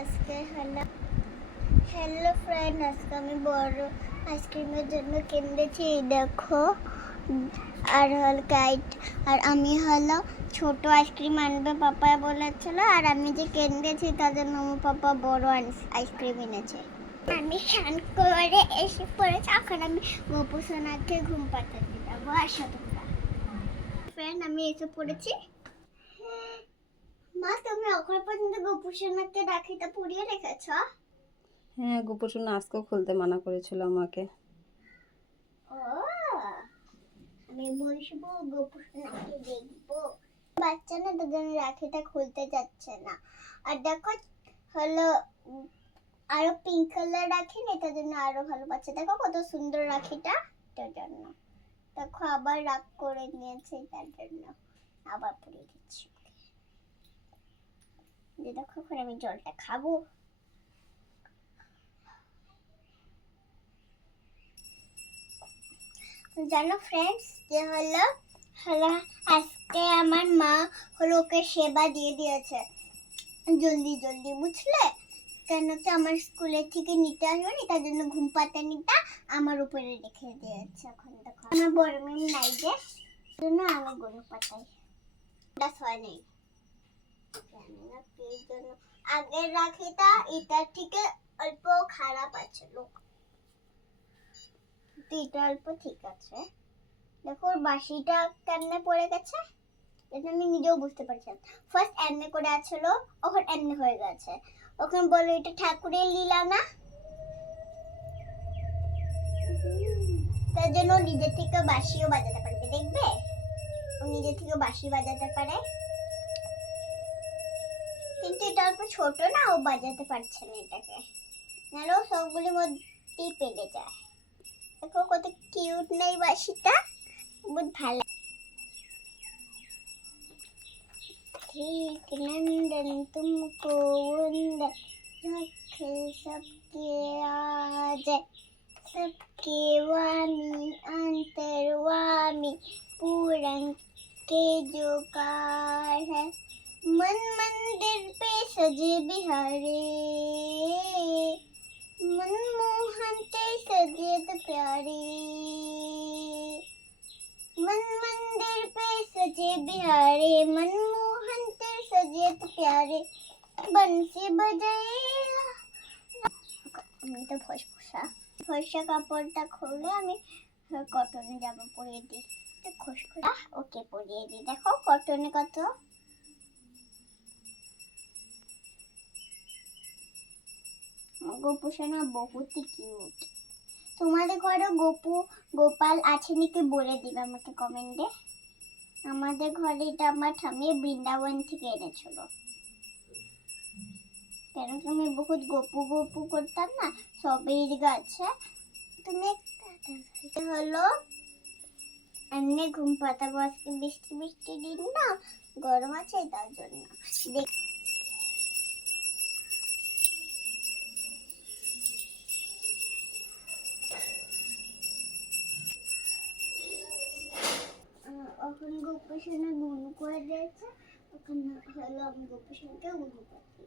আজকে hello friend, আজকে আমি বড় আইসক্রিমের জন্য কিনেছি। দেখো, আর গাইড আর আমি ছোট আইসক্রিম আনবে পাপা বলেছিল, আর আমি যে কিনেছি তার জন্য আমার পাপা বড় আইসক্রিম এনেছে। আমি স্নান করে এসে পড়েছি, এখন আমি গপু সোনাকে ঘুম পাঠাতে যাবো। আসো তোমরা। ফ্রেন্ড, আমি এসে পড়েছি। মা, তুমি এখন পর্যন্ত গপু সোনাকে রাখিটা পরিয়ে রেখেছ? হ্যাঁ, গপু সোনা আজকেও খুলতে মানা করেছিল আমাকে। ও, আমি বসবো গপু সোনাকে দেখবো। বাচ্চা না, তার জন্য রাখিটা খুলতে যাচ্ছে না। আর দেখো, আরো পিঙ্ক কালার রাখি না, তার জন্য আরো ভালো পাচ্ছে। দেখো কত সুন্দর রাখিটা, তার জন্য। দেখো আবার রাগ করে নিয়েছে, তার জন্য আবার পরিয়ে দিচ্ছি। দেখো, এখন আমি জলটা খাবো। জানো ফ্রেন্ডস, যে আজকে আমার মা ওকে সেবা দিয়ে দিয়েছে জলদি জলদি, বুঝলে? কেন কি আমার স্কুলের থেকে নিতে আসবে না, তার জন্য ঘুম পাতানিটা আমার উপরে রেখে দিয়েছে। এখন দেখো আমার বড় মেয়ে নাই, যে জন্য আমি ঘুম পাতাই হয় নাই। আগের রাখিটা এটার থেকে অল্প খারাপ আছে, এটা অল্প ঠিক আছে। দেখো ওর বাসিটা কেমনে পড়ে গেছে, এটা আমি নিজেও বুঝতে পারছি না। ফার্স্ট এমনি করে আছিল, এখন এমনি হয়ে গেছে। ওখানে বলো এটা ঠাকুরের লীলা না, তার জন্য নিজের থেকে বাঁশিও বাজাতে পারবে। দেখবে, ও নিজের থেকে বাঁশি বাজাতে পারে, কিন্তু এটা অল্প ছোট না, ও বাজাতে পারছে না এটাকে, নাহলে সবগুলির মধ্যেই পেরে যায়। দেখো কত কিউট নাই বাঁশিটা, বহুত ভালো। ठीक नंदन तुमको वंदन, रखे सबके आज, सबके वामी अंतर्वामी, पूरन के जो कार है। मन मंदिर पे सजे बिहारे, मनमोहन ते सजे तो प्यारे। मन मंदिर पे सजे बिहारे, मनमोहन ते सजे तो प्यारे, बंसी बजाए। আমি তো ফর্সা কাপড়টা খুলে আমি কটনে জামা পরিয়ে দিই, খসখসা ওকে পরিয়ে দিই। দেখো কটনে কত গপু সোনা, বহুতই কিউট। তোমাদের ঘরে গোপাল আছে নাকি বলে দিবে আমাকে কমেন্টে। আমাদের ঘরে এটা আমার ঠাম্মি বৃন্দাবন থেকে এনেছিল। কেন কি আমি বহুত গপু করতাম না, সবের গাছে। তুমি এমনি ঘুম পাতাবো, আজকে বৃষ্টি দিন না, গরম আছে তার জন্য। এখন গপু সোনা গুনু করে দিয়েছে, এখন আমি গপু সোনাকে গুনু করছি।